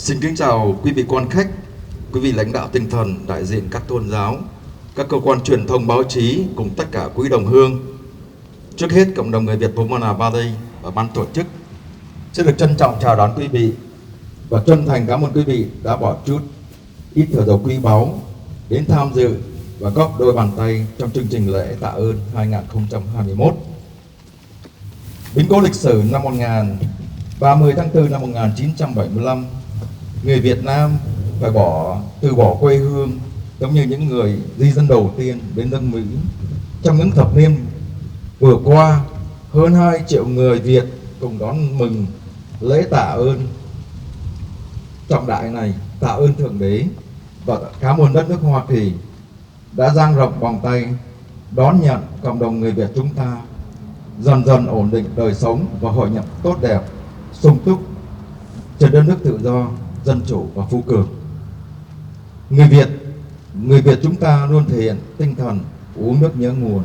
Xin kính chào quý vị quan khách, quý vị lãnh đạo tinh thần, đại diện các tôn giáo, các cơ quan truyền thông báo chí cùng tất cả quý đồng hương. Trước hết, cộng đồng người Việt Pomona và ban tổ chức xin được trân trọng chào đón quý vị và chân thành cảm ơn quý vị đã bỏ chút ít thời giờ quý báu đến tham dự và góp đôi bàn tay trong chương trình lễ tạ ơn 2021. Biến cố lịch sử năm 30 tháng 4 năm 1975, người Việt Nam phải từ bỏ quê hương giống như những người di dân đầu tiên đến nước Mỹ. Trong những thập niên vừa qua, hơn 2 triệu người Việt cùng đón mừng lễ tạ ơn trọng đại này, tạ ơn Thượng Đế và cảm ơn đất nước Hoa Kỳ đã dang rộng vòng tay đón nhận cộng đồng người Việt chúng ta dần dần ổn định đời sống và hội nhập tốt đẹp, sung túc trên đất nước tự do, dân chủ và phú cường. Người Việt chúng ta luôn thể hiện tinh thần uống nước nhớ nguồn,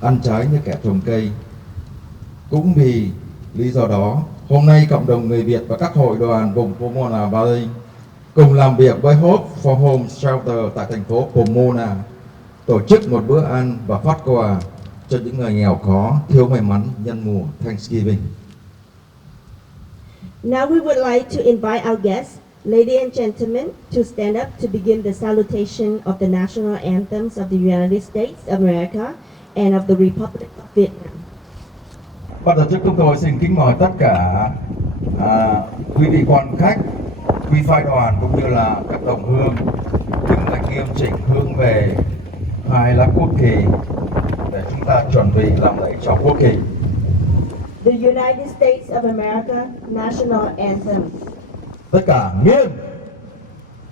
ăn trái như kẻ trồng cây. Cũng vì lý do đó, hôm nay cộng đồng người Việt và các hội đoàn vùng Pomona Valley cùng làm việc với Hope for Home Shelter tại thành phố Pomona tổ chức một bữa ăn và phát quà cho những người nghèo khó, thiếu may mắn nhân mùa Thanksgiving. Now we would like to invite our guests, ladies and gentlemen, to stand up to begin the salutation of the national anthems of the United States of America and of the Republic of Vietnam. Ban tổ chức chúng tôi xin kính mời tất cả quý vị quan khách, quý phái đoàn cũng như là các đồng hương đứng lại nghiêm chỉnh hướng về hai lá quốc kỳ để chúng ta chuẩn bị làm lễ chào quốc kỳ. The United States of America National Anthem. Tất cả nghiêm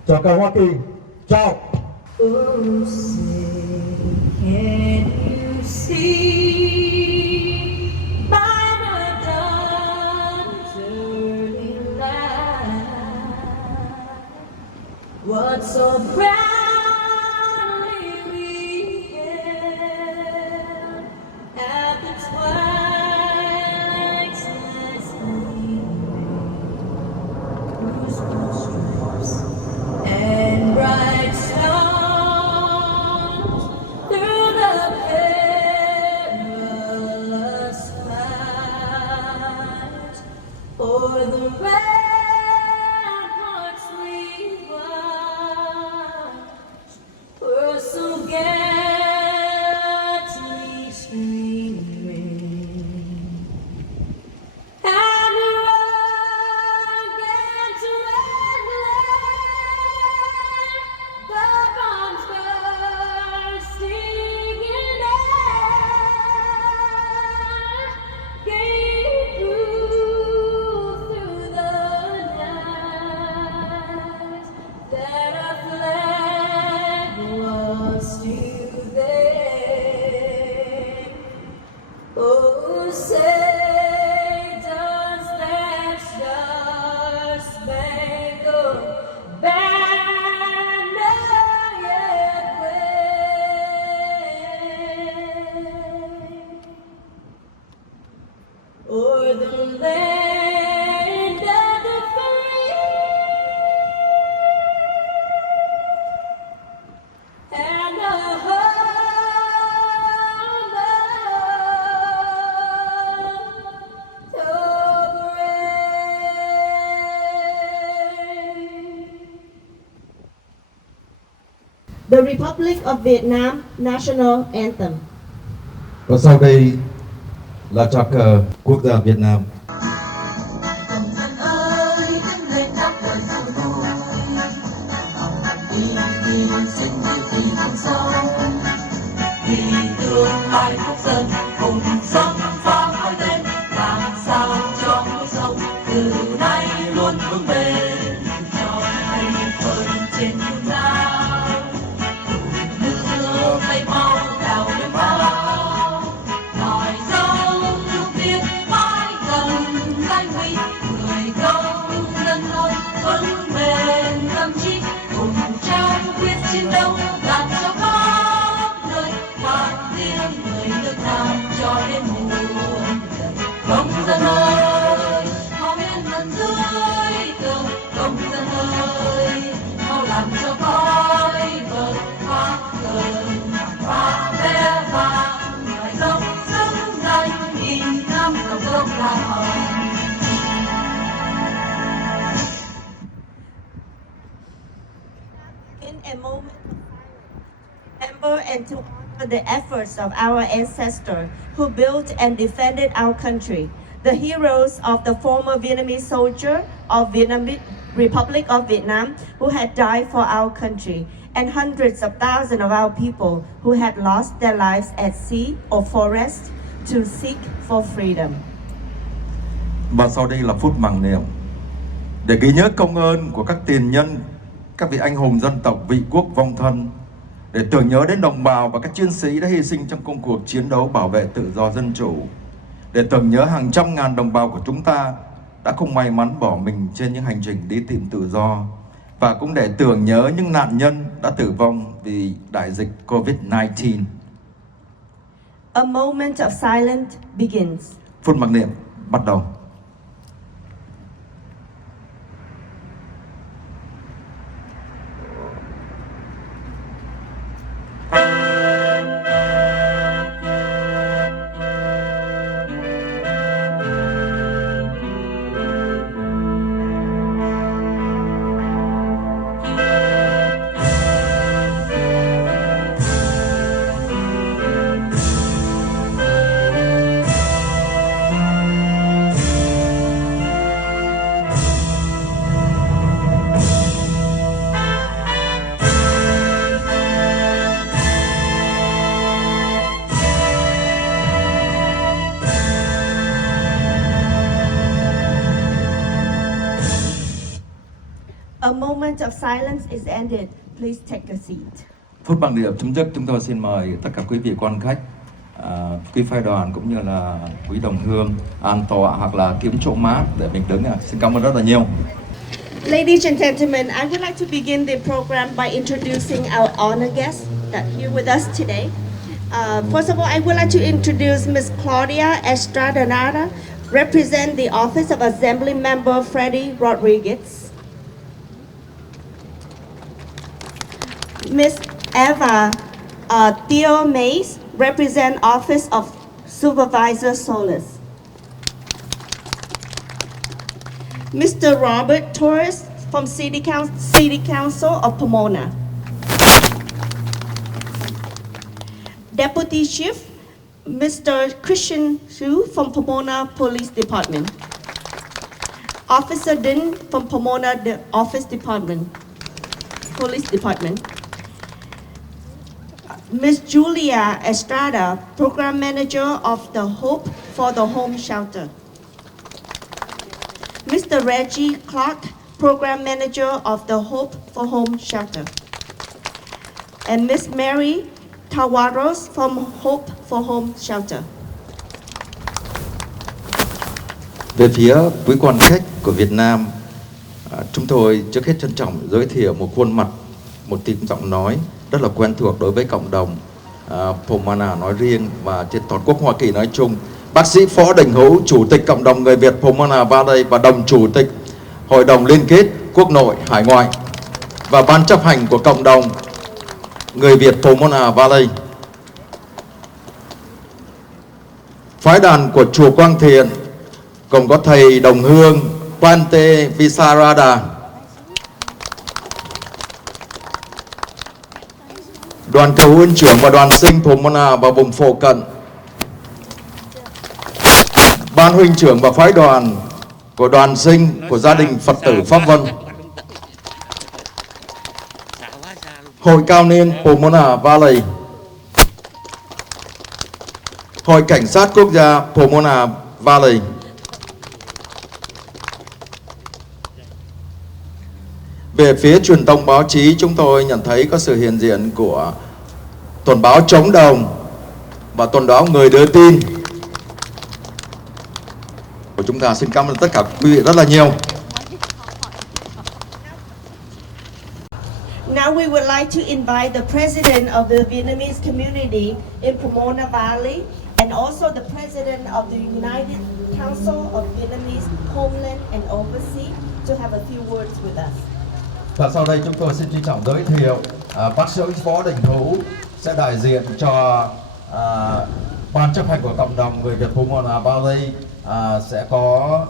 cho ca Hoa Kỳ chào. Oh, say, can you see by the dawn's early light what so proudly we hailed at the twilight's last gleaming, whose blue stripes and bright stars through the perilous fight o'er the ramparts we watched were so gallantly streaming. And rugged red glare, the bombs bursting in air, gave proof through the night that our flag was still there. Oh, say does that star-spangled banner yet wave o'er the land of the free and the home of the brave. The Republic of Vietnam National Anthem. Và sau đây là trào cờ quốc gia Việt Nam. Công dân ơi, đứng lên đáp lời giao lưu. Vì sinh như vì con sông, vì tương lai quốc dân cùng sống phá khói lên, làm sao cho cuộc sống từ nay luôn vững bền cho hay phơi trên muôn sao. Mưa mây mau đào lên bao, nói dấu nước Việt mãi gần a moment to remember and to honor the efforts of our ancestors who built and defended our country, the heroes of the former Vietnamese soldier of Vietnamese Republic of Vietnam who had died for our country, and hundreds of thousands of our people who had lost their lives at sea or forest to seek for freedom. Và sau đây là phút mặc niệm để ghi nhớ công ơn của các tiền nhân, các vị anh hùng dân tộc vị quốc vong thân, để tưởng nhớ đến đồng bào và các chiến sĩ đã hy sinh trong công cuộc chiến đấu bảo vệ tự do dân chủ, để tưởng nhớ hàng trăm ngàn đồng bào của chúng ta đã không may mắn bỏ mình trên những hành trình đi tìm tự do, và cũng để tưởng nhớ những nạn nhân đã tử vong vì đại dịch COVID-19. A moment of silence begins. Phút mặc niệm bắt đầu. A moment of silence is ended. Please take a seat. Phút mặc niệm chấm dứt, chúng tôi xin mời tất cả quý vị quan khách, quý phái đoàn cũng như là quý đồng hương an tọa hoặc là kiếm chỗ mát để mình đứng. Xin cảm ơn rất là nhiều. Ladies and gentlemen, I would like to begin the program by introducing our honor guests that are here with us today. First of all, I would like to introduce Ms. Claudia Estradanada, represent the Office of Assembly Member Freddie Rodriguez. Ms. Eva Theo Mays, represent Office of Supervisor Solis. Mr. Robert Torres from City Council of Pomona. Deputy Chief, Mr. Christian Xu from Pomona Police Department. Officer Din from Pomona Police Department. Ms. Julia Estrada, Program Manager of the Hope for the Home Shelter. Mr. Reggie Clark, Program Manager of the Hope for Home Shelter. And Ms. Mary Tawaros from Hope for Home Shelter. Về phía quý quan khách của Việt Nam, chúng tôi trước hết trân trọng giới thiệu một khuôn mặt, một tiếng giọng nói rất là quen thuộc đối với cộng đồng Pomona nói riêng và trên toàn quốc Hoa Kỳ nói chung. Bác sĩ Phó Đình Hữu, Chủ tịch Cộng đồng Người Việt Pomona Valley và đồng Chủ tịch Hội đồng Liên kết Quốc nội Hải ngoại và Ban chấp hành của Cộng đồng Người Việt Pomona Valley. Phái đoàn của Chùa Quang Thiện gồm có thầy đồng hương Pante Visarada, đoàn cầu huynh trưởng và đoàn sinh Pomona và vùng phổ cận, ban huynh trưởng và phái đoàn của đoàn sinh của gia đình Phật tử Pháp Vân, Hội cao niên Pomona Valley, Hội cảnh sát quốc gia Pomona Valley. Về phía truyền thông báo chí, chúng tôi nhận thấy có sự hiện diện của tuần báo Chống Đồng và tuần báo Người đưa tin của chúng ta. Xin cảm ơn tất cả quý vị rất là nhiều. Now we would like to invite the president of the Vietnamese community in Pomona Valley and also the president of the United Council of Vietnamese Homeland and Overseas to have a few words with us. Và sau đây chúng tôi xin trân trọng giới thiệu bác sĩ Phó Đình Hữu sẽ đại diện cho ban chấp hành của cộng đồng người Việt Pomona Valley sẽ có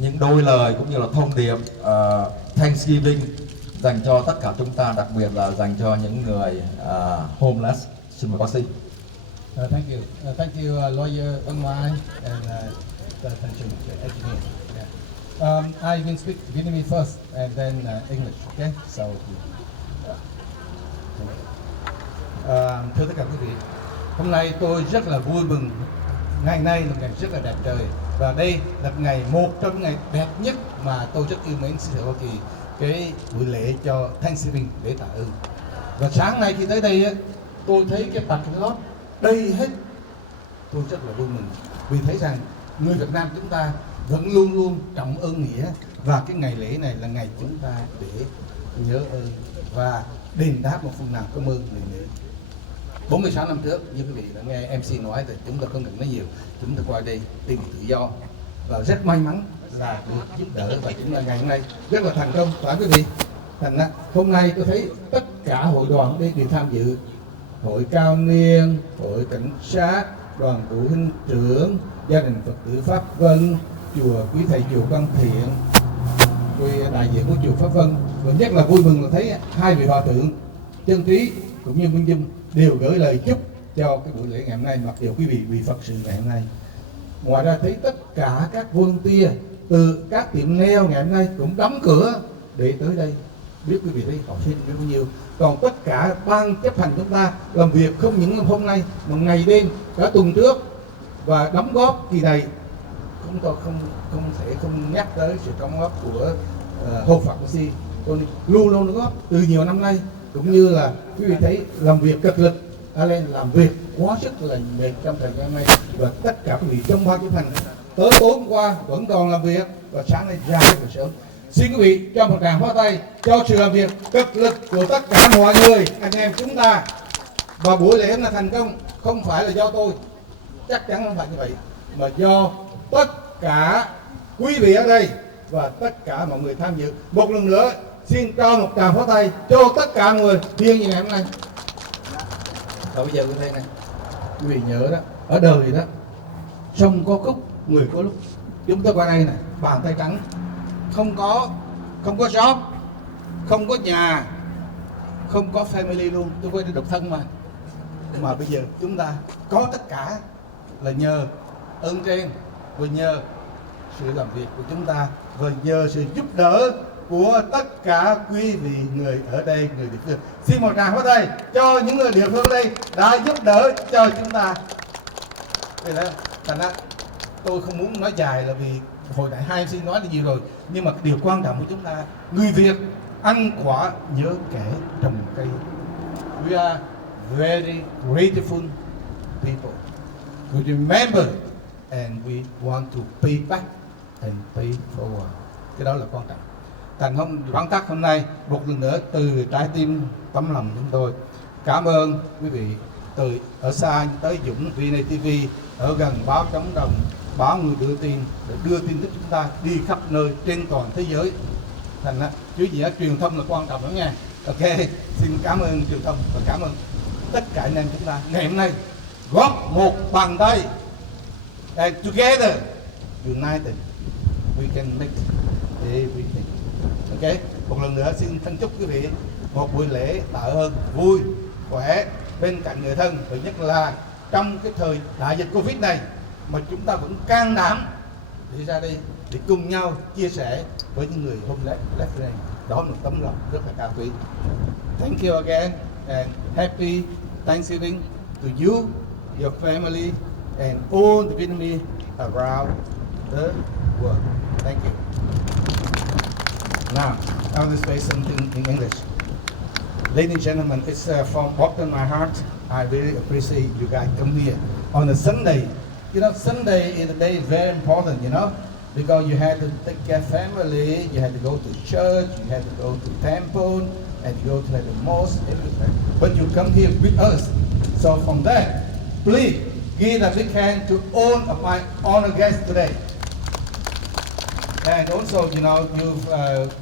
những đôi lời cũng như là thông điệp Thanksgiving dành cho tất cả chúng ta, đặc biệt là dành cho những người homeless. Xin mời bác sĩ. Thank you, lawyer Ung Mai and the attention engineer. Yeah. I will speak Vietnamese first and then English. Okay, so. Thưa tất cả quý vị, hôm nay tôi rất là vui mừng. Ngày nay là ngày rất là đẹp trời và đây là một trong những ngày đẹp nhất mà tôi rất yêu mến xứ sở Hoa Kỳ, cái buổi lễ cho Thanksgiving, lễ tạ ơn. Và sáng nay khi tới đây tôi thấy cái parking lot đầy hết, tôi rất là vui mừng vì thấy rằng người Việt Nam chúng ta vẫn luôn luôn trọng ơn nghĩa, và cái ngày lễ này là ngày chúng ta để nhớ ơn và đền đáp một phần nào cảm ơn người Mỹ. 46 năm trước, như quý vị đã nghe MC nói thì chúng ta không cần nói nhiều, chúng ta qua đây tìm tự do và rất may mắn là được giúp đỡ, và chúng ta ngày hôm nay rất là thành công, phải quý vị. Thành ra hôm nay tôi thấy tất cả hội đoàn đây đều tham dự, hội cao niên, hội cảnh sát, đoàn phụ huynh trưởng, gia đình Phật tử Pháp Vân, chùa quý thầy chùa Văn Thiện, đại diện của chùa Pháp Vân, và nhất là vui mừng là thấy hai vị hòa thượng Chân Trí cũng như Minh Dung đều gửi lời chúc cho cái buổi lễ ngày hôm nay, mặc dù quý vị vì Phật sự ngày hôm nay. Ngoài ra thấy tất cả các volunteer từ các tiệm nail ngày hôm nay cũng đóng cửa để tới đây. Biết quý vị thấy họ xin biết bao nhiêu. Còn tất cả ban chấp hành chúng ta làm việc không những hôm nay mà ngày đêm cả tuần trước, và đóng góp kỳ này chúng tôi không nhắc tới sự đóng góp của Hộ Phật Si. Tôi luôn luôn đóng góp từ nhiều năm nay, cũng như là quý vị thấy làm việc cực lực, Alan làm việc quá sức là mệt trong thời gian này, và tất cả quý vị trong ban chấp hành tới tối hôm qua vẫn còn làm việc và sáng nay ra rất là sớm. Xin quý vị cho một tràng pháo tay cho sự làm việc cực lực của tất cả mọi người, anh em chúng ta. Và buổi lễ là thành công không phải là do tôi, chắc chắn không phải như vậy, mà do tất cả quý vị ở đây và tất cả mọi người tham dự. Một lần nữa xin cho một tràng pháo tay cho tất cả người thiên như ngày hôm nay. Và bây giờ quý vị này, quý vị nhớ đó, ở đời đó sông có khúc, người có lúc. Chúng ta qua đây này, bàn tay trắng, không có job, không có nhà, không có family luôn. Tôi quay đi độc thân mà bây giờ chúng ta có tất cả là nhờ ơn trên, và nhờ sự làm việc của chúng ta, và nhờ sự giúp đỡ của tất cả quý vị người ở đây, người địa phương. Xin một tràng pháo tay cho những người địa phương ở đây đã giúp đỡ cho chúng ta. Vậy đó, thành ra tôi không muốn nói dài là vì hồi nãy hai MC nói là nhiều rồi, nhưng mà điều quan trọng của chúng ta, người Việt ăn quả nhớ kẻ trồng cây. We are very grateful people. We remember and we want to pay back and pay forward. Cái đó là quan trọng. Thành vắn tắt hôm nay một lần nữa từ trái tim tấm lòng chúng tôi cảm ơn quý vị từ ở xa tới Dũng, VNA TV, ở gần báo Chống Đồng, báo Người đưa tin, để đưa tin tức chúng ta đi khắp nơi trên toàn thế giới. Thành ra chứ gì đó, truyền thông là quan trọng lắm nha. Ok, xin cảm ơn truyền thông và cảm ơn tất cả anh em chúng ta ngày hôm nay góp một bàn tay, and together united we can make everything. Ok, một lần nữa xin thân chúc quý vị một buổi lễ tạ ơn vui, khỏe, bên cạnh người thân, và nhất là trong cái thời đại dịch Covid này mà chúng ta vẫn can đảm để ra đây để cùng nhau chia sẻ với những người homeless này. Đó là một tấm lòng rất là cao quý. Thank you again and happy Thanksgiving to you, your family and all the Vietnamese around the world. Thank you. Now, I will say something in English. Ladies and gentlemen, it's from bottom of my heart. I really appreciate you guys come here on a Sunday. You know, Sunday is a day very important, you know, because you had to take care of family, you had to go to church, you had to go to temple, and you go to the mosque, everything. But you come here with us. So from that, please give a big hand to all of my honored guests today. And also, you know,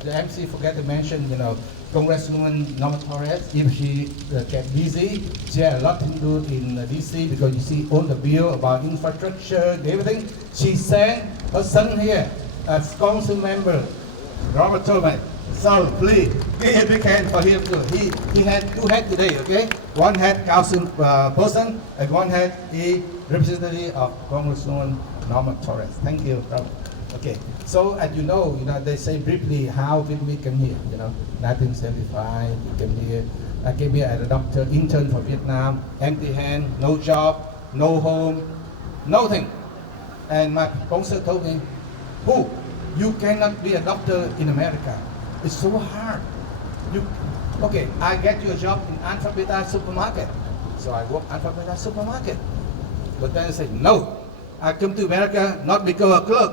the MC forgot to mention, you know, Congresswoman Norma Torres, if she get busy, she had a lot to do in DC, because you see all the bill about infrastructure and everything. She sent her son here as council member, Robert Tobin, So please give a big hand for him too. He had 2 hats today, okay? One hat council person and one hat he representative of Congresswoman Norma Torres. Thank you, brother. Okay, so as you know, they say briefly how did we come here, 1975, we came here. I came here as a doctor, intern for Vietnam, empty hand, no job, no home, nothing. And my sponsor told me, "Who? You cannot be a doctor in America. It's so hard. Okay, I get you a job in Alpha Beta supermarket." So I work Alpha Beta supermarket. But then I say, "No, I come to America not become a clerk.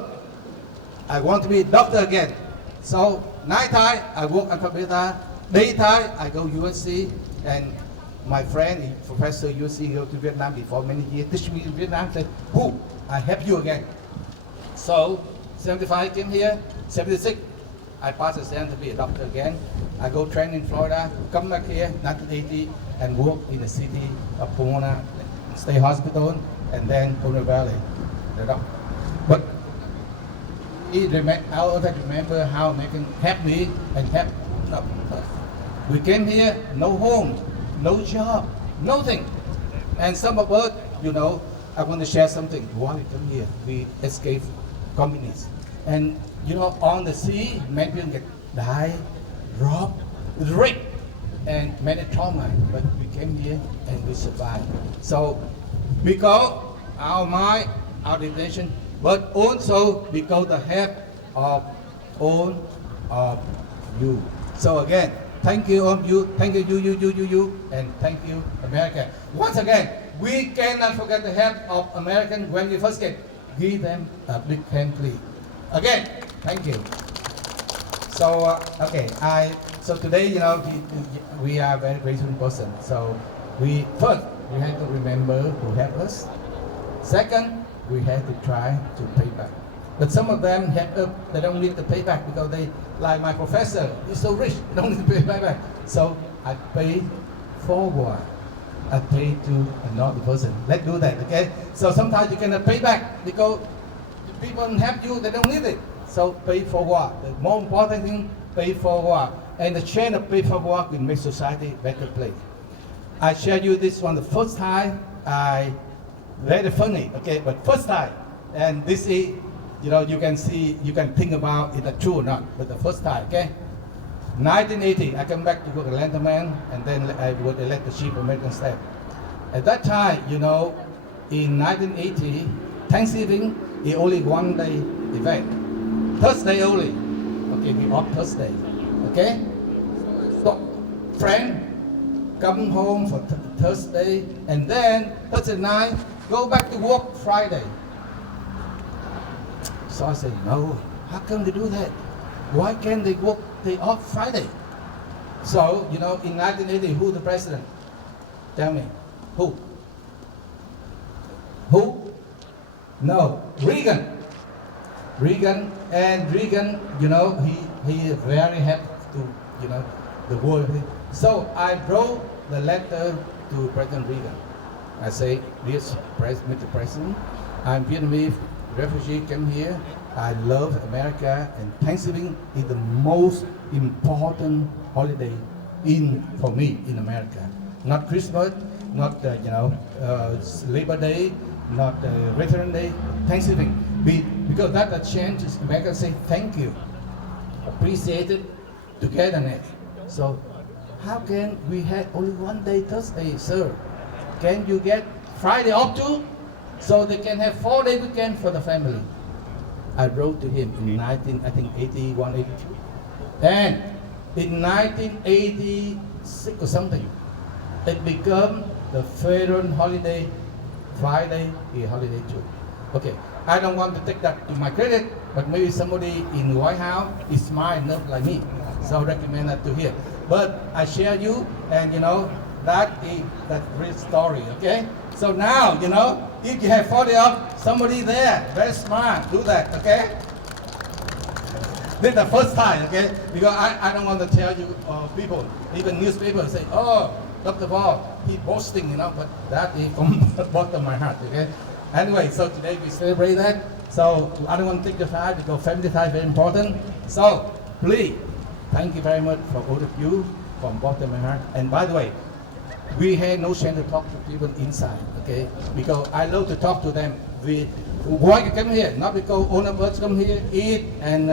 I want to be a doctor again." So night time, I work Alpha Beta. Daytime, I go USC, and my friend, professor USC, go to Vietnam before many years, teach me in Vietnam, said, "Who? I help you again." So 75 came here, 76, I passed the exam to be a doctor again. I go train in Florida, come back here, 1980, and work in the city of Pomona State Hospital, and then Pomona Valley, the doctor. But I always remember how American helped me and helped. No. We came here, no home, no job, nothing. And some of us, I want to share something. Why we come here? We escaped communists. And, on the sea, many people get die, robbed, raped, and many trauma. But we came here and we survived. So, because our mind, our determination, but also because the help of all of you. So again, thank you all of you, thank you, and thank you America. Once again, we cannot forget the help of Americans when we first came. Give them a big hand, please. Again, thank you. So so today, we are very grateful person. So first we have to remember who helped us. Second, we have to try to pay back. But some of them they don't need to pay back because they, like my professor, he's so rich, they don't need to pay back. So I pay forward. I pay to another person. Let's do that, okay? So sometimes you cannot pay back because the people help you, they don't need it. So pay forward. The more important thing, pay forward. And the chain of pay forward will make society a better place. I share you this one the first time. Very funny, okay? But first time, and this is, you can see, you can think about it true or not, but the first time, okay? 1980, I come back to work Atlanta man, and then I was elected chief American staff. At that time, in 1980, Thanksgiving is only one day event. Thursday only. Okay, we off Thursday. Okay? So, friend, come home for Thursday, and then Thursday night, go back to work Friday. So I said, no, how come they do that? Why can't they work day off Friday? So, in 1980, who the president? Tell me, who? Who? No, Reagan. Reagan, he is very happy to, the world. So I wrote the letter to President Reagan. I say, dear Mr. President, I'm Vietnamese refugee, came here. I love America, and Thanksgiving is the most important holiday for me in America. Not Christmas, not Labor Day, not Veteran Day, Thanksgiving. Because that's a chance America say thank you, appreciate it, togetherness. So how can we have only one day Thursday, sir? Can you get Friday off too? So they can have 4-day weekend for the family. I wrote to him in 81, 82. And in 1986 or something, it became the federal holiday. Friday is holiday too. Okay, I don't want to take that to my credit, but maybe somebody in the White House is smart enough like me. So I recommend that to him. But I share you, and that is that real story, okay? So now, if you have 40 up, somebody there, very smart, do that, okay? This is the first time, okay? Because I don't want to tell you people, even newspapers say, oh, Dr. Paul, he boasting, but that is from the bottom of my heart, okay? Anyway, so today we celebrate that. So I don't want to take the time because family time is very important. So please thank you very much for all of you from bottom of my heart. And by the way, we have no chance to talk to people inside, okay? Because I love to talk to them. Why you come here? Not because all of us come here, eat and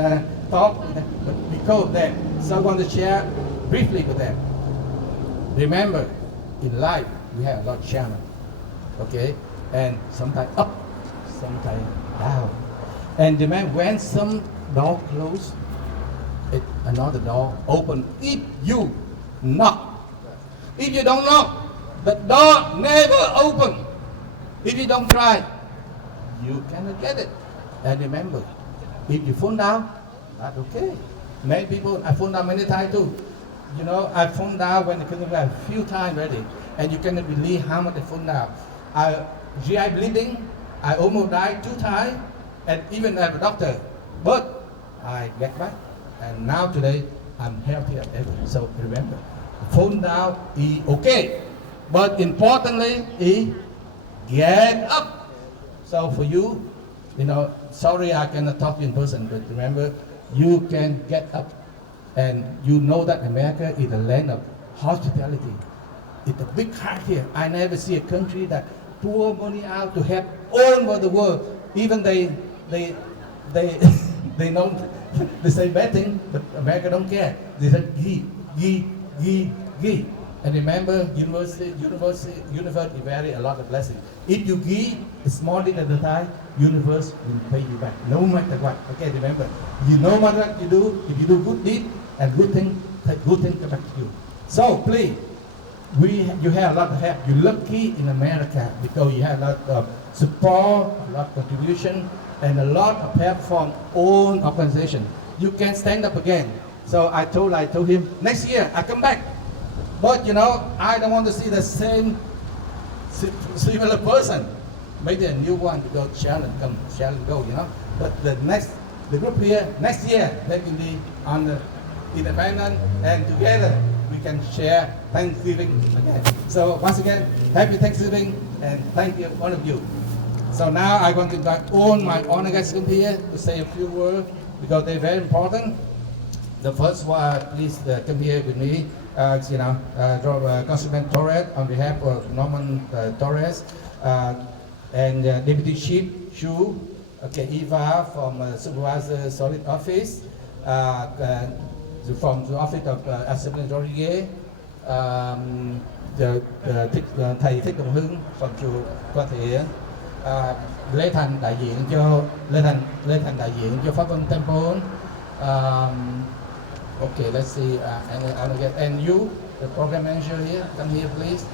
talk, but because of them. So I want to share briefly with them. Remember, in life, we have a lot of challenge, okay? And sometimes up, sometimes down. And remember, when some door close, another door open. If you knock, if you don't knock, the door never open. If you don't try, you cannot get it. And remember, if you fall down, that's okay. Many people, I fall down many times too. You know, I fall down when I couldn't a few times already, and you cannot believe how much I fall down. GI bleeding, I almost died 2 times, and even as a doctor, but I get back, and now today I'm healthier than ever. So remember, fall down is okay, but importantly is get up. So for you, you know, sorry I cannot talk in person, but remember, you can get up, and you know that America is a land of hospitality. It's a big heart here. I never see a country that pour money out to help all over the world. Even they don't, they say bad thing, but America don't care. They say give. And remember, university vary a lot of blessings. If you give a small bit at the time, universe will pay you back, no matter what. Okay, remember, you know what you do. If you do good deed and good thing come back to you. So please, you have a lot of help. You're lucky in America because you have a lot of support, a lot of contribution, and a lot of help from own organization. You can stand up again. So I told him, next year I come back. But you know, I don't want to see the same similar person. Maybe a new one because challenge come, challenge go, you know. But the group here, next year, they will be on the independent, and together we can share Thanksgiving again. So once again, happy Thanksgiving, and thank you, all of you. So now I want to invite all my honor guests in here to say a few words because they're very important. The first one, please come here with me. Councilman Torres on behalf of Norman Torres, and Deputy Chief Chu, okay, Eva from Supervisor Solid Office, from the Office of Assembly Rodriguez, thầy Thích Đồng Hưng from chùa Quan Thiện, Lê Thành đại diện cho Lê Thành đại diện cho Pháp Vân Temple. Okay, let's see, and you, the program manager here, come here please.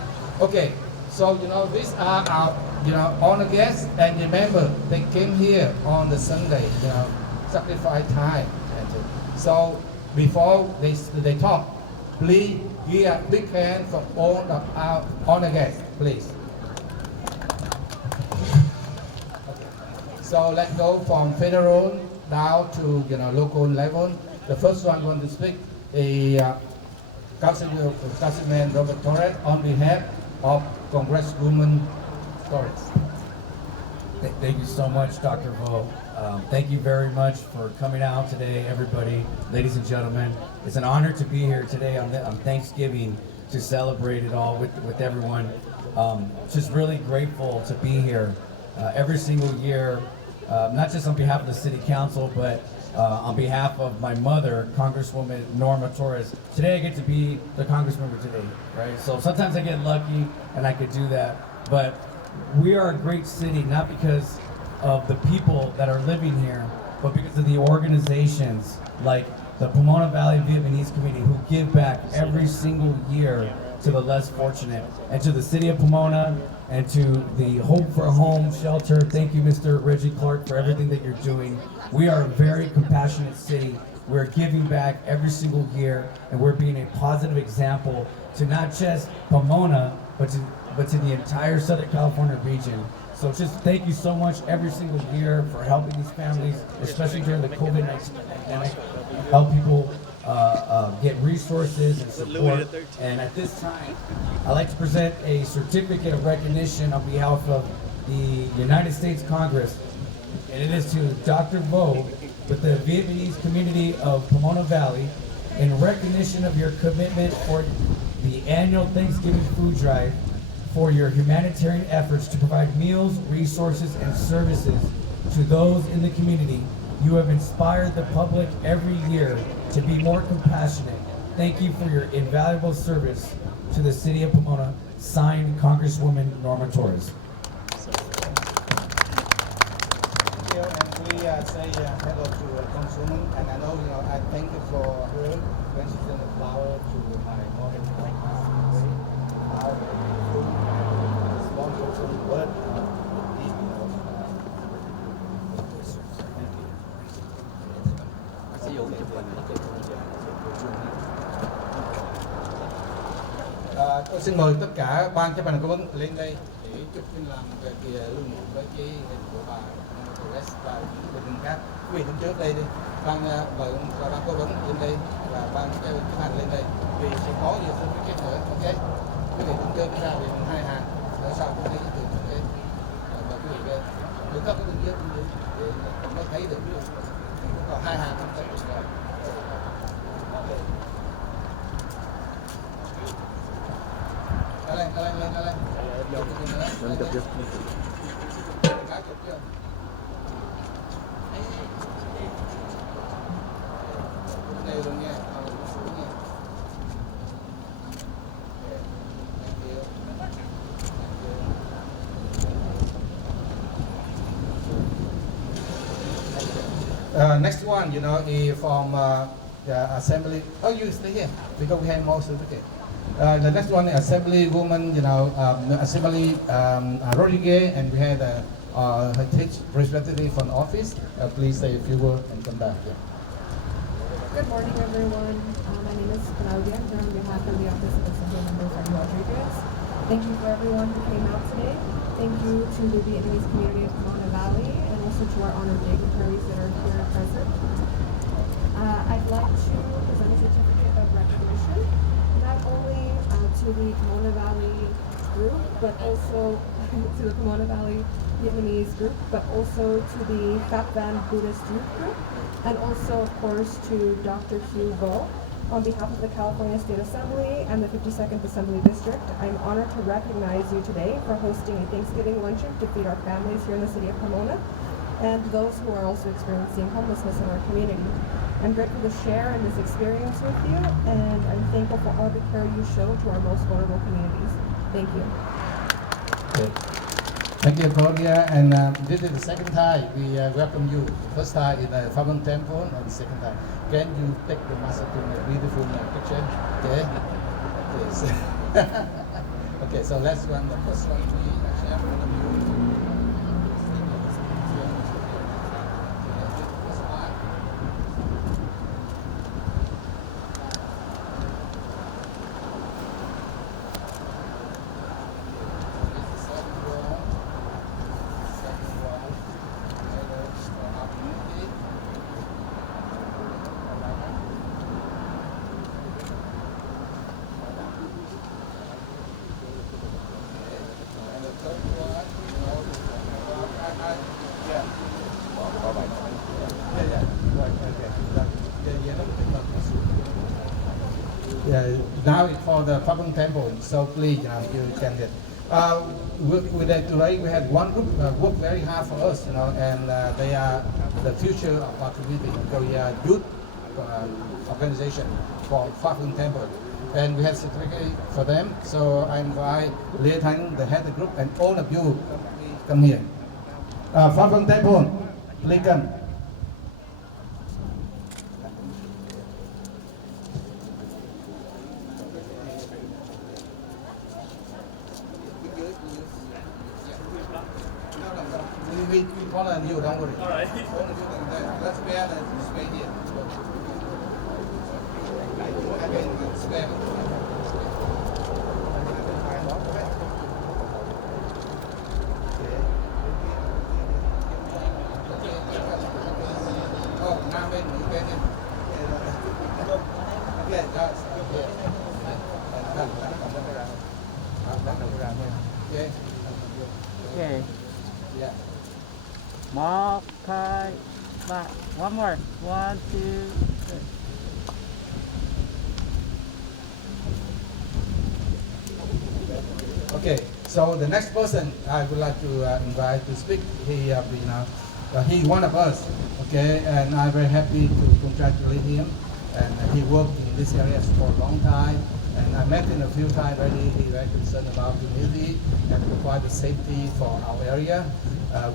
Okay, so you know, these are our, you know, honor guests, and remember, they came here on the Sunday, you know, sacrifice time. So before they talk, please give a big hand for all of our honor guests, please. So let's go from federal down to, you know, local level. The first one going to speak is Councilman Robert Torres on behalf of Congresswoman Torres. Thank you so much, Dr. Vo. Thank you very much for coming out today, everybody, ladies and gentlemen. It's an honor to be here today on Thanksgiving to celebrate it all with everyone. Just really grateful to be here every single year, not just on behalf of the City Council, but on behalf of my mother, Congresswoman Norma Torres. Today I get to be the Congressmember today, right? So sometimes I get lucky and I could do that, but we are a great city, not because of the people that are living here, but because of the organizations like the Pomona Valley Vietnamese Community who give back every single year to the less fortunate, and to the city of Pomona, and to the Hope for a Home shelter. Thank you, Mr. Reggie Clark, for everything that you're doing. We are a very compassionate city. We're giving back every single year, and we're being a positive example to not just Pomona, but to the entire Southern California region. So just thank you so much every single year for helping these families, especially during the COVID-19 pandemic, help people get resources and support. And at this time, I'd like to present a certificate of recognition on behalf of the United States Congress, and it is to Dr. Vo with the Vietnamese community of Pomona Valley, in recognition of your commitment for the annual Thanksgiving food drive, for your humanitarian efforts to provide meals, resources, and services to those in the community. You have inspired the public every year to be more compassionate. Thank you for your invaluable service to the city of Pomona. Signed, Congresswoman Norma Torres. Thank you, and we say hello to Congresswoman, and I know, I thank you for her when she sent a flower to my mother. Now, food and sponsor some word. Tôi xin mời tất cả ban chấp hành cố vấn lên đây để chụp hình làm về kìa lưu niệm với cái hình của bà Torres và những bệnh nhân khác. Quý vị đứng trước đây đi, ban mời và ban cố vấn lên đây và ban chấp hành lên đây vì sẽ có nhiều phân kết nữa, ok? Quý vị đứng trước ra về hai hàng, ở sau cũng thấy từ cái và quý vị về đứng cấp đứng dưới để mới thấy được còn hai hàng không thấy được rồi. Lên. Lên chụp chưa? Đã chụp chưa? Đây luôn nha, xuống nha. Next one, is from the assembly. Oh, you stay here because we have more certificate. The next one is Assemblywoman, Assembly Rodriguez, and we had her representative from the office. Please say a few words and come back. Yeah. Good morning, everyone. My name is Claudia. I'm here on behalf of the Office of Assemblywoman Rodriguez. Thank you for everyone who came out today. Thank you to the Vietnamese community of Pomona Valley, and also to our honored dignitaries that are here present. I'd like to present a certificate of recognition, not only to the Pomona Valley group, but also to the Pomona Valley Vietnamese group, but also to the Phát Buddhist youth group, and also, of course, to Dr. Hugh Vo. On behalf of the California State Assembly and the 52nd Assembly District, I'm honored to recognize you today for hosting a Thanksgiving luncheon to feed our families here in the city of Pomona and those who are also experiencing homelessness in our community. I'm grateful to share in this experience with you, and I'm thankful for all the care you show to our most vulnerable communities. Thank you. Okay. Thank you, Claudia. And this is the second time we welcome you. First time in the Famon Temple, and the second time. Can you take the master to my beautiful picture? Okay. Yes. Okay. So let's run the first one. We share one of you. Now it's for the Famon Temple, so please, you can get. Today we had one group work very hard for us, and they are the future of our community. So we are youth organization for Famon Temple, and we have certificate for them. So I invite Lê Thanh, the head of the group, and all of you come here. Famon Temple, please come. We call on you, don't worry. All right. Let's bear the space here. Spare. Oh, now bên bên đi. Okay, guys. Okay. Okay. Yeah. Một, hai, ba. One more. 1, 2, 3. Okay, so the next person I would like to invite to speak, he one of us, okay, and I'm very happy to congratulate him. And he worked in this area for a long time, and I met him a few times already. He's very concerned about community and provide the safety for our area.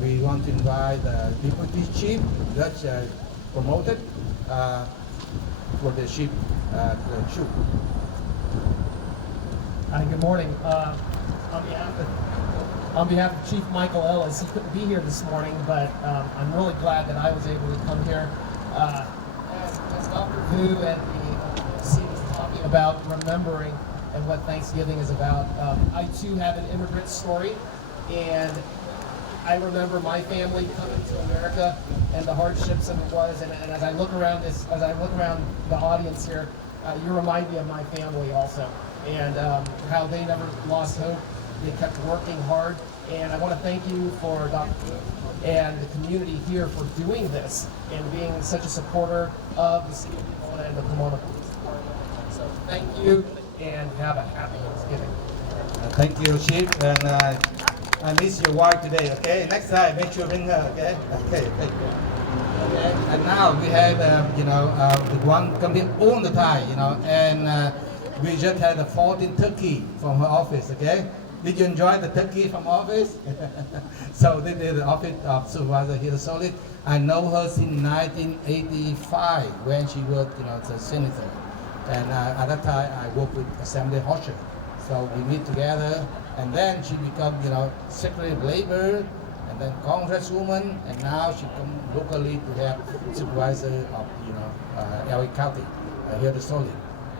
We want to invite the deputy chief, that's promoted for the chief shoot. Hi, good morning. On behalf of Chief Michael Ellis, he couldn't be here this morning, but I'm really glad that I was able to come here. As Dr. Vu and the C was talking about remembering and what Thanksgiving is about, I too have an immigrant story, and I remember my family coming to America and the hardships of it was. And as I look around the audience here, you remind me of my family also, and how they never lost hope. They kept working hard, and I want to thank you for Dr. and the community here for doing this and being such a supporter of the city of Pomona and the Pomona Police Department. So thank you, and have a happy Thanksgiving. Thank you, Chief, and I miss your wife today, okay? Next time, make sure bring her, okay? Okay, thank you. Okay, and now we have, the one coming all the time, and we just had a 14 turkey from her office, okay? Did you enjoy the turkey from office? So this is the office of Supervisor here, Solid. I know her since 1985 when she worked, as a senator. And at that time, I worked with Assembly Hosher. So we meet together, and then she become, Secretary of Labor, and then Congresswoman, and now she come locally to have Supervisor of, LA County, here the Solid.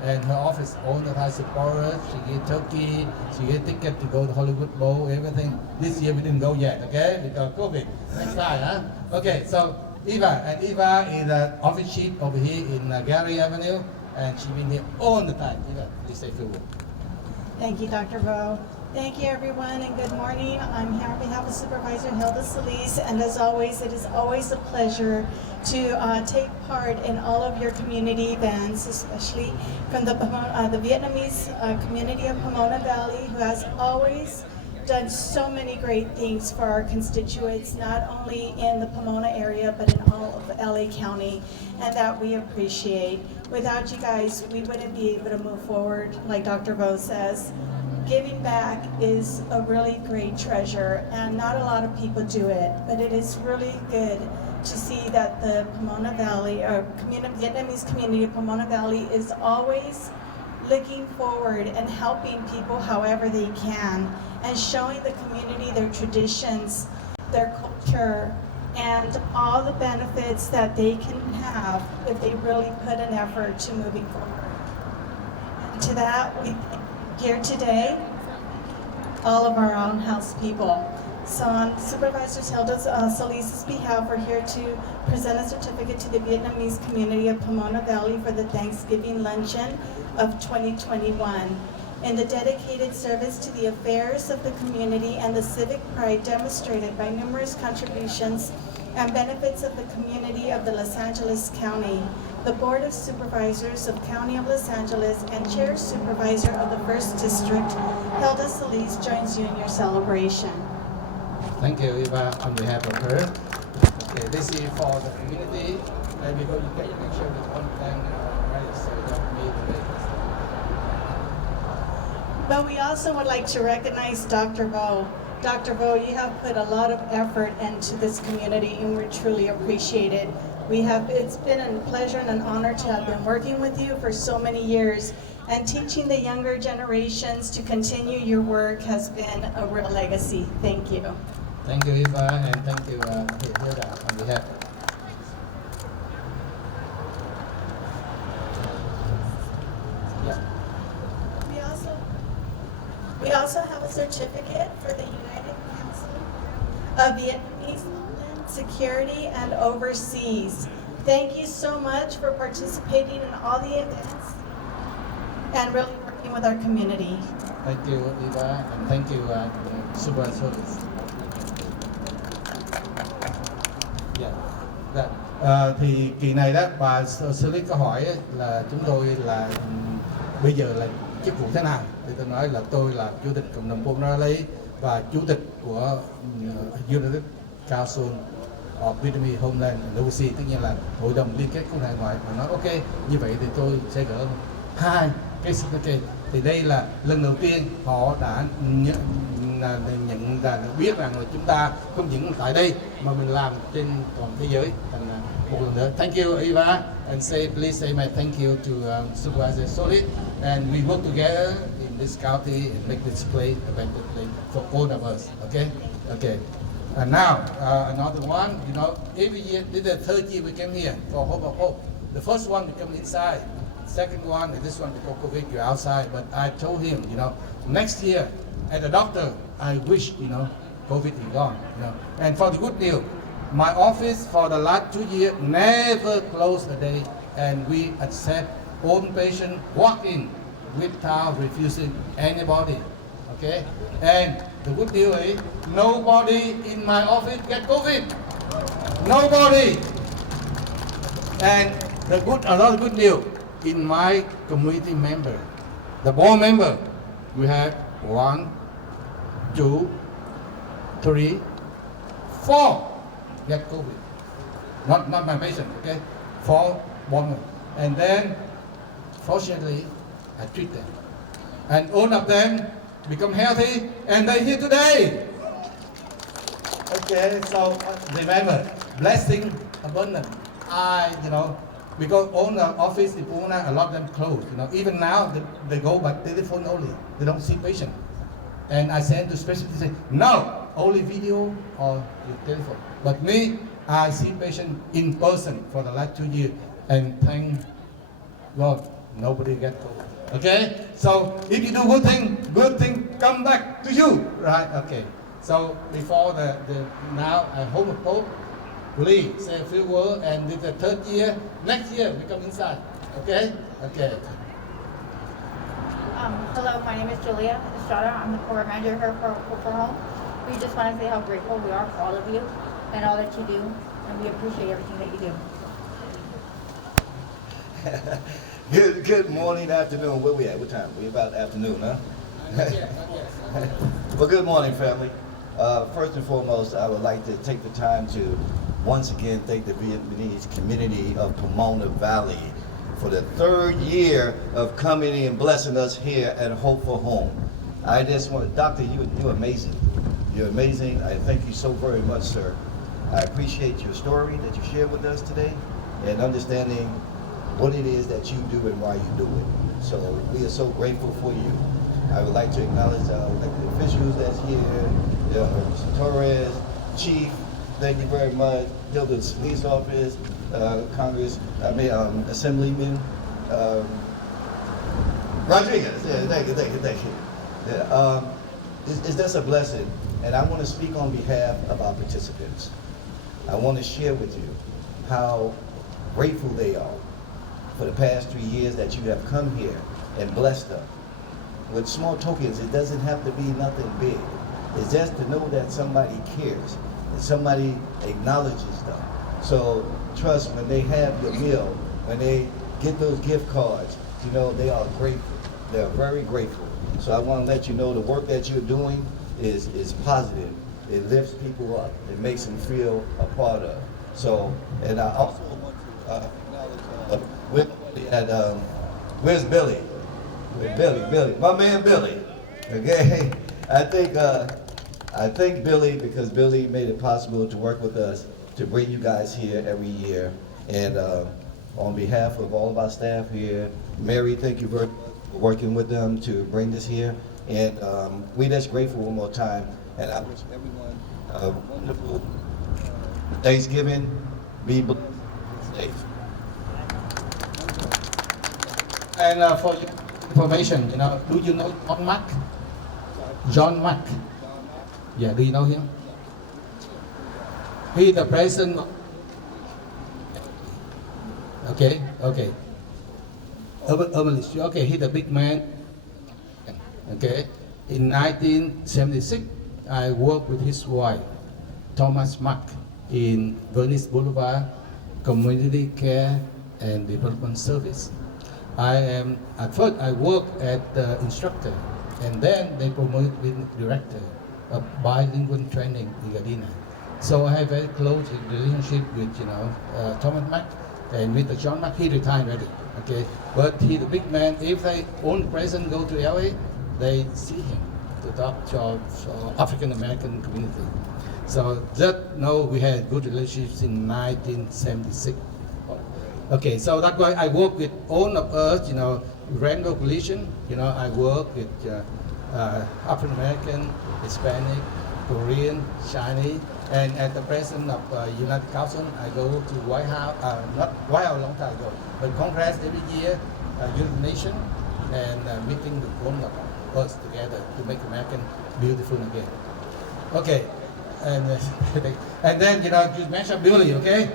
And her office all the time support her. She get turkey, she get ticket to go to Hollywood Bowl, everything. This year we didn't go yet, okay? Because COVID. Next time, huh? Okay, so Eva is the office chief over here in Gary Avenue, and she's been here all the time. Eva, please say a few words. Thank you, Dr. Vo. Thank you, everyone, and good morning. I'm here on behalf of Supervisor Hilda Solis, and as always, it is always a pleasure to take part in all of your community events, especially from the Vietnamese community of Pomona Valley, who has always done so many great things for our constituents, not only in the Pomona area, but in all of LA County, and that we appreciate. Without you guys, we wouldn't be able to move forward, like Dr. Vo says. Giving back is a really great treasure, and not a lot of people do it, but it is really good to see that the Pomona Valley, or Vietnamese community of Pomona Valley, is always looking forward and helping people however they can, and showing the community their traditions, their culture, and all the benefits that they can have if they really put an effort to moving forward. And to that, we here today, all of our own house people. So on Supervisor Hilda Solis' behalf, we're here to present a certificate to the Vietnamese community of Pomona Valley for the Thanksgiving Luncheon of 2021. In the dedicated service to the affairs of the community and the civic pride demonstrated by numerous contributions and benefits of the community of the Los Angeles County, the Board of Supervisors of County of Los Angeles and Chair Supervisor of the 1st District, Hilda Solis, joins you in your celebration. Thank you, Eva, on behalf of her. Okay, this is for the community. Maybe go, you can make sure with one thing, right, so you don't need the latest. But we also would like to recognize Dr. Vo. Dr. Vo, you have put a lot of effort into this community, and we truly appreciate it. It's been a pleasure and an honor to have been working with you for so many years, and teaching the younger generations to continue your work has been a real legacy. Thank you. Thank you, Eva, and thank you, Hilda, on behalf. Yeah. We also have a certificate for the United Council of Vietnamese Homeland Security and Overseas. Thank you so much for participating in all the events and really working with our community. Thank you, Eva, and thank you, Supervisor. Thì kỳ này đó bà xử lý câu hỏi là chúng tôi là bây giờ là chức vụ thế nào, thì tôi nói là tôi là chủ tịch cộng đồng Pomona và chủ tịch của United Council of Vietnamese Homeland and Overseas, tất nhiên là hội đồng liên kết quốc hải ngoại. Mà nói ok, như vậy thì tôi sẽ gỡ 2 cái certificate. Thì đây là lần đầu tiên họ đã nhận ra biết rằng là chúng ta không những tại đây mà mình làm trên toàn thế giới. Một lần nữa, thank you Eva, and please say my thank you to Supervisor Solid, and we work together in this county and make this place a better place for all of us. Okay, okay. And now another one, you know, every year this is the third year we came here for Hope of Hope. The first one we come inside. Second one, and this one because COVID, you're outside. But I told him, you know, next year, as a doctor, I wish, you know, COVID is gone. You know, and for the good news, my office for the last 2 years never closed a day, and we accept all patient walk in without refusing anybody. Okay, and the good news is nobody in my office get COVID. Nobody. And another good news. In my community member, the board member, we have 1, 2, 3, 4 get COVID. Not my patient, okay? 4 board members. And then, fortunately, I treat them. And all of them become healthy, and they're here today. Okay, so remember, blessing abundant. Because all the office in Pomona, a lot of them closed. You know, even now they go by telephone only. They don't see patient. And I send to specialists say, no, only video or telephone. But me, I see patient in person for the last 2 years, and thank God nobody get COVID. Okay, so if you do good thing come back to you, right? Okay. So before now I hope. Please say a few words, and this is the third year. Next year we come inside. Okay? Okay. Hello, my name is Julia Estrada. I'm the program manager here for Home. We just want to say how grateful we are for all of you and all that you do, and we appreciate everything that you do. Good morning, afternoon. Where we at? What time? We about afternoon, huh? Well, good morning, family. First and foremost, I would like to take the time to once again thank the Vietnamese community of Pomona Valley for the 3rd year of coming and blessing us here at Hope for Home. I just want to, Doctor, you're amazing. You're amazing. I thank you so very much, sir. I appreciate your story that you shared with us today and understanding what it is that you do and why you do it. So we are so grateful for you. I would like to acknowledge the officials that's here, Mr. Torres, Chief, thank you very much, Hilda's Police Office, Assemblyman Rodriguez. Yeah, thank you. Yeah, it's just a blessing, and I want to speak on behalf of our participants. I want to share with you how grateful they are for the past 3 years that you have come here and blessed them. With small tokens, it doesn't have to be nothing big. It's just to know that somebody cares, and somebody acknowledges them. So trust, when they have your meal, when they get those gift cards, you know, they are grateful. They're very grateful. So I want to let you know the work that you're doing is positive. It lifts people up. It makes them feel a part of. So, and I also want to acknowledge where's Billy? Billy, my man Billy. Okay, I thank Billy because Billy made it possible to work with us to bring you guys here every year. And on behalf of all of our staff here, Mary, thank you very much for working with them to bring this here. And we're just grateful one more time. And I wish everyone a wonderful Thanksgiving. Be blessed, safe. And for your information, you know, do you know John Mack? John Mack. Yeah, do you know him? He's the president. Okay. Okay, he's a big man. Okay. In 1976, I worked with his wife, Thomas Mack, in Venice Boulevard Community Care and Development Service. At first I work at instructor, and then they promoted me director of bilingual training in Gardena. So I have very close relationship with Thomas Mack and with John Mack. He retired already, okay. But he's a big man. If they own president go to LA, they see him to talk to African American community. So that we had good relationships in 1976. Okay, so that's why I work with all of us, Rainbow Coalition. I work with African American, Hispanic, Korean, Chinese, and at the president of United Council, I go to White House, not White House a long time ago, but Congress every year, United Nations, and meeting with all of us together to make America beautiful again. Okay, and then you mentioned Billy, okay?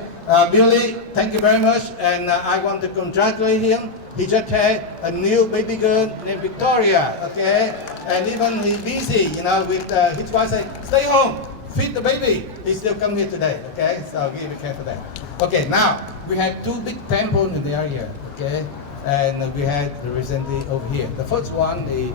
Billy, thank you very much, and I want to congratulate him. He just had a new baby girl named Victoria, okay? And even he's busy, with his wife saying, stay home, feed the baby. He still come here today, okay? So I'll give you a hand for that. Okay, now, we had two big temples in the area, okay? And we had the recently over here. The first one, the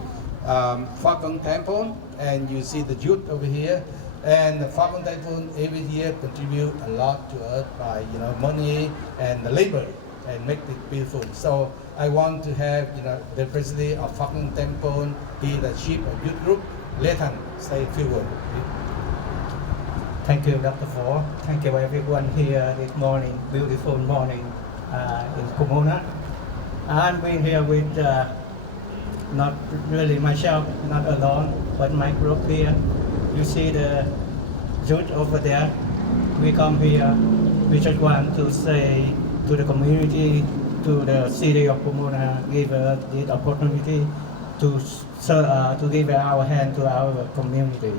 Falcon Temple, and you see the jute over here. And the Falcon Temple every year contribute a lot to us by money and the labor and make it beautiful. So I want to have the president of Falcon Temple, he the chief of youth group, let him say a few words. Thank you, Dr. Vo. Thank you everyone here this morning, beautiful morning in Pomona. I'm being here with not really myself, not alone, but my group here. You see the youth over there. We come here, we just want to say to the community, to the city of Pomona, give us this opportunity to give our hand to our community,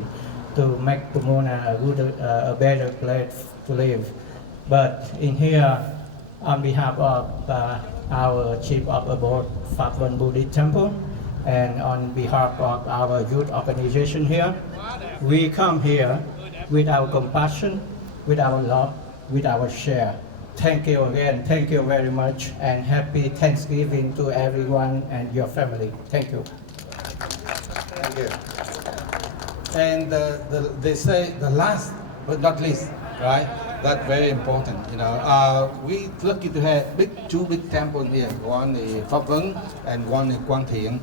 to make Pomona a better place to live. But in here, on behalf of our Chief of the Board, Fakwan Buddhist Temple, and on behalf of our youth organization here, we come here with our compassion, with our love, with our share. Thank you again. Thank you very much, and happy Thanksgiving to everyone and your family. Thank you. Thank you. And they say the last but not least, right? That's very important. We lucky to have two big temples here. One is Pháp Vân and one is Quang Thiện.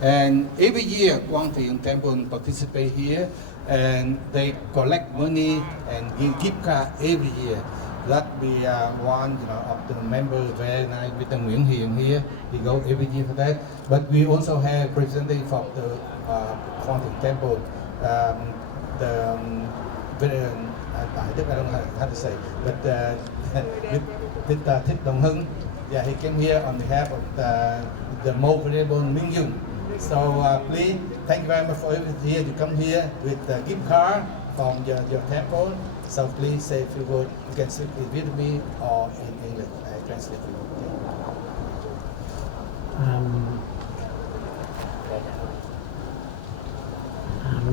And every year, Quang Thiện Temple participate here, and they collect money and give gift card every year. That be one of the members very nice with the Nguyễn Hiền here. He go every year for that. But we also have representative of the Quang Thiện Temple. I don't know how to say, but with Thức Đồng Hưng, yeah, he came here on behalf of the more venerable Minh Dung. So please, thank you very much for everything here to come here with a gift card from your temple. So please say a few words. You can speak with me or in English. I translate for you.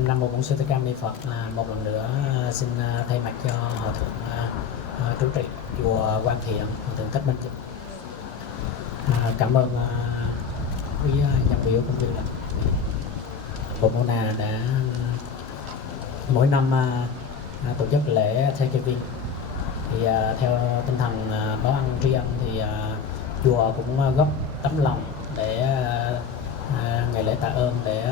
Nam mô Bổn Sư Thích Ca Mâu Ni Phật. Một lần nữa xin thay mặt cho Hòa thượng chủ trì chùa Quang Thiện, Hòa thượng Thích Minh. Cảm ơn quý nhân biểu cũng như là Pomona đã mỗi năm tổ chức lễ Thanksgiving. Thì theo tinh thần báo ân tri ân thì chùa cũng góp tấm lòng để ngày lễ tạ ơn để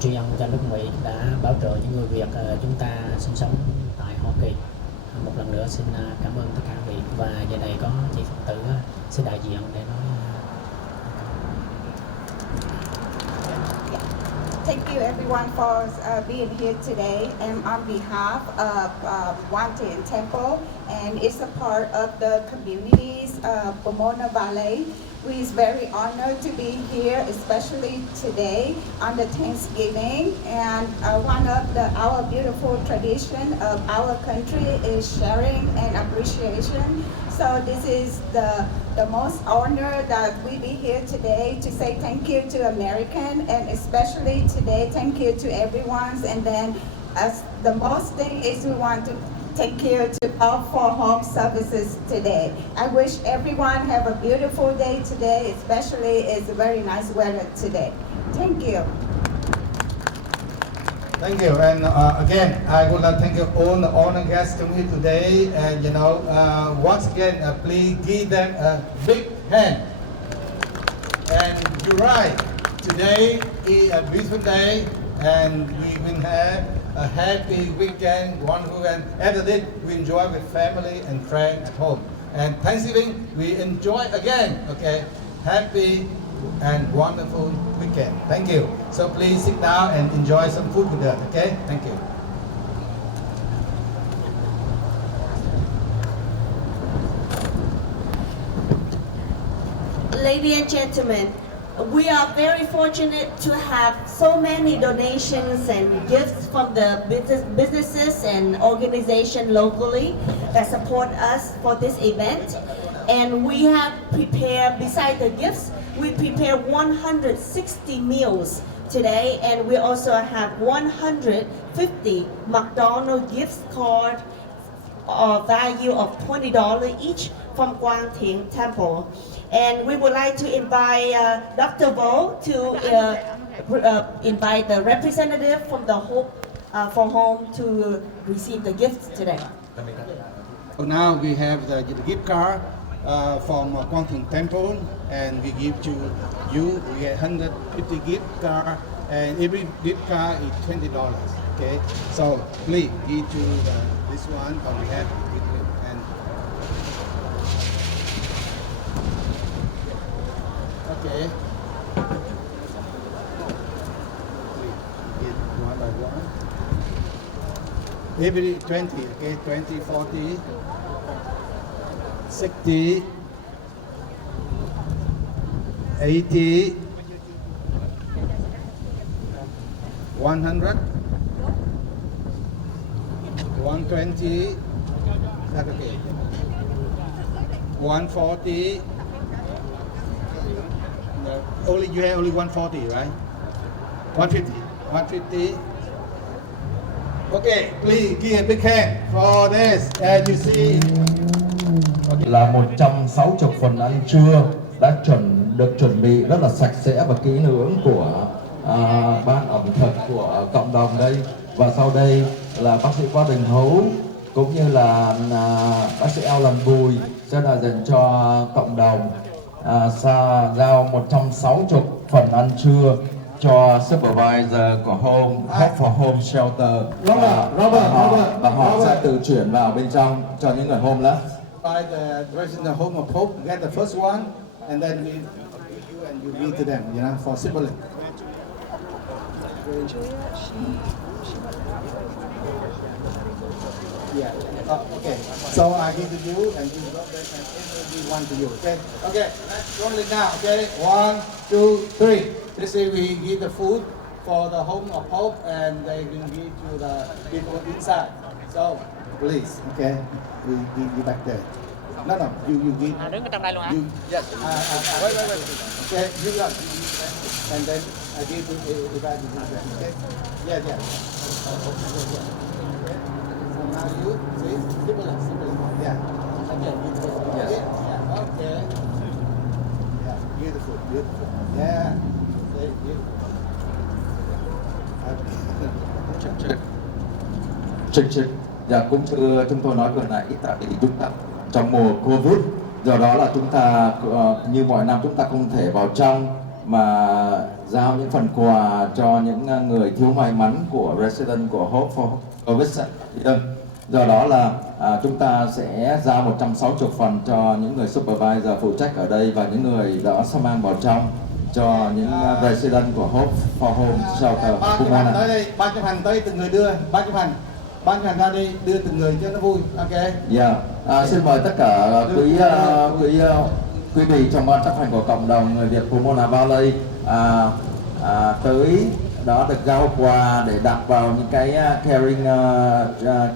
tri ân cho nước Mỹ đã bảo trợ những người Việt chúng ta sinh sống tại Hoa Kỳ. Một lần nữa xin cảm ơn tất cả quý vị, và giờ này có chị Phật tử sẽ đại diện để nói. Thank you everyone for being here today, and on behalf of Quang Thiện Temple, and it's a part of the communities of Pomona Valley. We is very honored to be here, especially today on the Thanksgiving. And one of our beautiful tradition of our country is sharing and appreciation. So this is the most honor that we be here today to say thank you to American, and especially today, thank you to everyone. And then as the most thing is we want to take care to all for home services today. I wish everyone have a beautiful day today, especially it's very nice weather today. Thank you. Thank you. And again, I would like to thank you all the honored guests coming here today. And once again, please give them a big hand. And you're right. Today is a beautiful day, and we will have a happy weekend, wonderful weekend. After this, we enjoy with family and friends at home. And Thanksgiving, we enjoy again. Okay, happy and wonderful weekend. Thank you. So please sit down and enjoy some food with us. Okay, thank you. Ladies and gentlemen, we are very fortunate to have so many donations and gifts from the businesses and organizations locally that support us for this event. And we have prepared, besides the gifts, we prepared 160 meals today, and we also have 150 McDonald's gift cards value of $20 each from Quang Ting Temple. And we would like to invite Dr. Vo to invite the representative from the Hope for Home to receive the gifts today. So now we have the gift card from Quang Ting Temple, and we give to you. We get 150 gift card, and every gift card is $20. Okay, so please give to this one on behalf of you. And okay, please get one by one. Every 20, okay, 20, 40, 60, 80, 100, 120, that's okay, 140, no, only you have only 140, right? 150, 150. Okay, please give a big hand for this. As you see, là 160 phần ăn trưa đã được chuẩn bị rất là sạch sẽ và kỹ lưỡng của ban ẩm thực của cộng đồng đây. Và sau đây là bác sĩ Võ Đình Hấu cũng như là bác sĩ Eo Lần Bùi sẽ là dành cho cộng đồng giao 160 phần ăn trưa cho supervisor của Hope for Home Shelter, và họ sẽ tự chuyển vào bên trong cho những người homeless. by the resident home of Hope, get the first one, and then we you and you give to them, for symbolism. Yeah. Okay. So I give to you, and you go back and give one to you. Okay. Okay. Let's roll it now. Okay. 1, 2, 3. This is we give the food for the home of Hope, and they will give to the people inside. So please, okay, we give you back there. No, you give. Đứng ở trong đây luôn hả? Yes. Wait. Okay, you got. And then I give to everybody. Okay. Yeah. Okay. So now you see, simple. Yeah. Okay. Yes. Yeah. Okay. Yeah. Beautiful. Yeah. See, beautiful. Check. Dạ, cũng như chúng tôi nói vừa nãy, tại vì chúng ta trong mùa Covid, do đó là chúng ta như mọi năm chúng ta không thể vào trong mà giao những phần quà cho những người thiếu may mắn của resident của Hope for Covid. Do đó là chúng ta sẽ giao 160 phần cho những người supervisor phụ trách ở đây, và những người đó sẽ mang vào trong cho những resident của Hope for Home Shelter. Ban tới đây, ban chấp hành tới từng người đưa, ban chấp hành ra đây đưa từng người cho nó vui. Ok. Dạ. Xin mời tất cả quý vị trong ban chấp hành của cộng đồng người Việt Pomona Valley tới đó được giao quà để đặt vào những cái carrying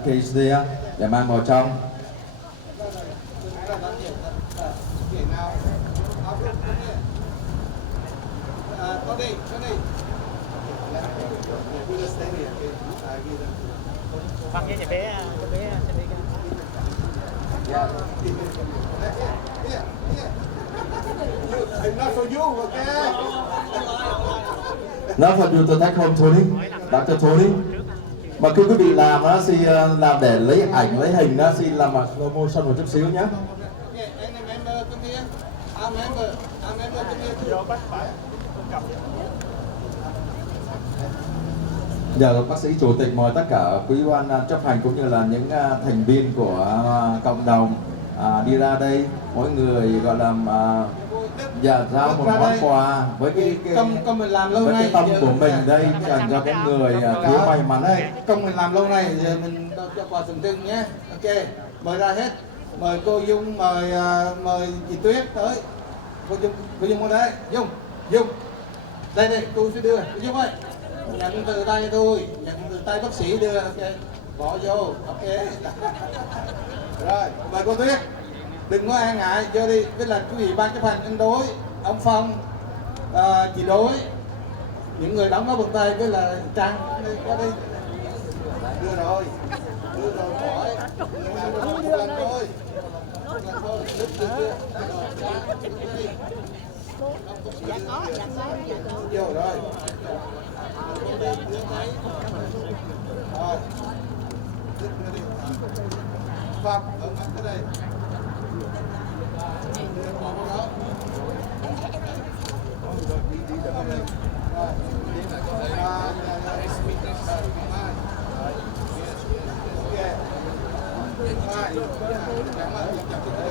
case there để mang vào trong. Vâng, với bé xin đi. Not for you, okay? Not for you to take home, Tony. Dr. Tony. Mà cứ quý vị làm đó, xin làm để lấy ảnh, lấy hình đó, xin làm mà slow motion một chút xíu nhé. Giờ bác sĩ chủ tịch mời tất cả quý ban chấp hành cũng như là những thành viên của cộng đồng đi ra đây, mỗi người gọi là giao một món quà với cái công mình làm lâu với nay cái tâm của mình đây dành cho những người thiếu may mắn đấy. Công mình làm lâu nay, giờ mình cho quà tượng trưng nhé. Ok, mời ra hết. Mời cô Dung, mời chị Tuyết tới. Cô Dung ở đây. Dung. Đây, tôi sẽ đưa. Cô Dung ơi, nhận từ tay tôi, nhận từ tay bác sĩ đưa. Ok, bỏ vô. Ok. Rồi, mời cô Tuyết. Đừng có e ngại, vô đi. Tức là quý vị ban chấp hành anh Đối, ông Phong, chị Đối, những người đóng góp bằng tay với là Trang có đi. Đưa rồi khỏi. Đưa lần thôi. Lúc chưa. Vô rồi. Rồi. Pháp ở mặt cái đây.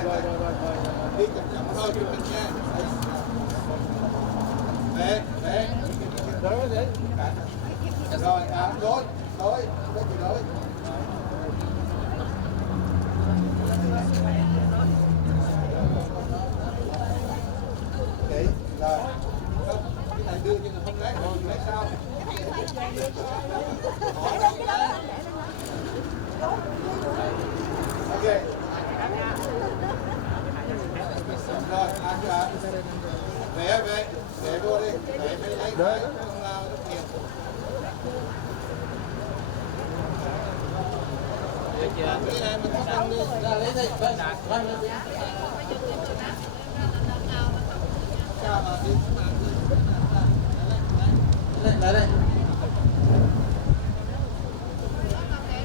Rồi, đối. Đấy, rồi. Cái này đưa nhưng mà không lấy sao? Ok. Rồi, ăn về vô đi, về lấy đấy, không lao nó tiền. Cái này mình không ăn đi, ra lấy đi, đây.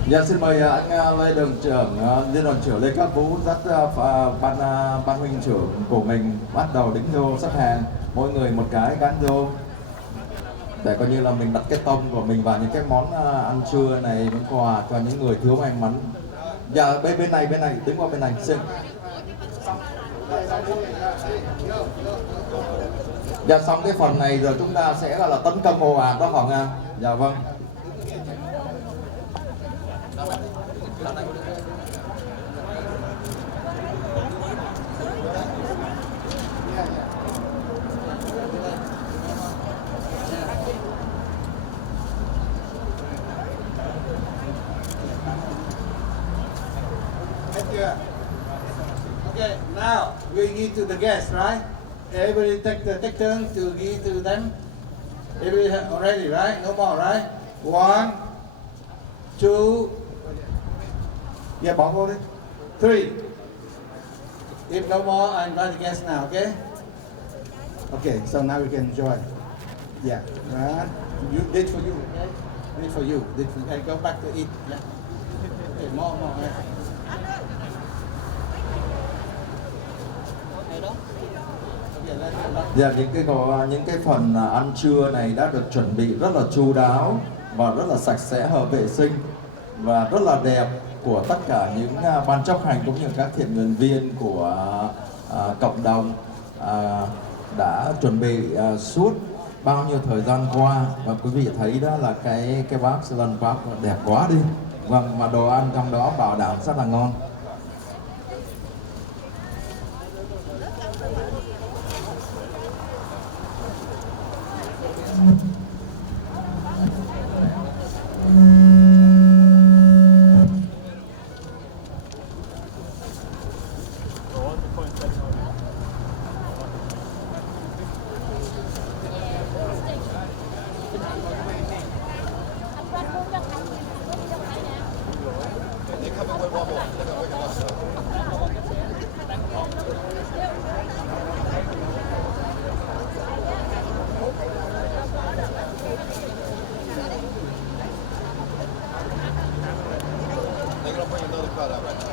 Dạ xin mời anh Lê Đường trưởng, Liên đoàn trưởng Lê Các Vũ dắt ban huynh trưởng của mình bắt đầu đính vô xếp hàng, mỗi người một cái gắn vô để coi như là mình đặt cái tâm của mình vào những cái món ăn trưa này, món quà cho những người thiếu may mắn. Dạ bên này đứng qua bên này xin. Dạ xong cái phần này rồi chúng ta sẽ gọi là tấn công ồ ạt đó phòng nha. Dạ vâng. Okay, now we give to the guests, right? Everybody take turn to give to them. Everybody already, right? No more, right? 1, 2, yeah, bỏ vô đi. 3. If no more, I invite the guests now, okay? Okay, so now we can enjoy. Yeah, right? You did for you, okay? Did for you. And go back to eat. Yeah. Okay, more, yeah. Dạ những cái phần ăn trưa này đã được chuẩn bị rất là chu đáo và rất là sạch sẽ, hợp vệ sinh và rất là đẹp của tất cả những ban chấp hành cũng như các thiện nguyện viên của cộng đồng đã chuẩn bị suốt bao nhiêu thời gian qua, và quý vị thấy đó là cái bát lần bát đẹp quá đi. Vâng, mà đồ ăn trong đó bảo đảm rất là ngon. about that right now.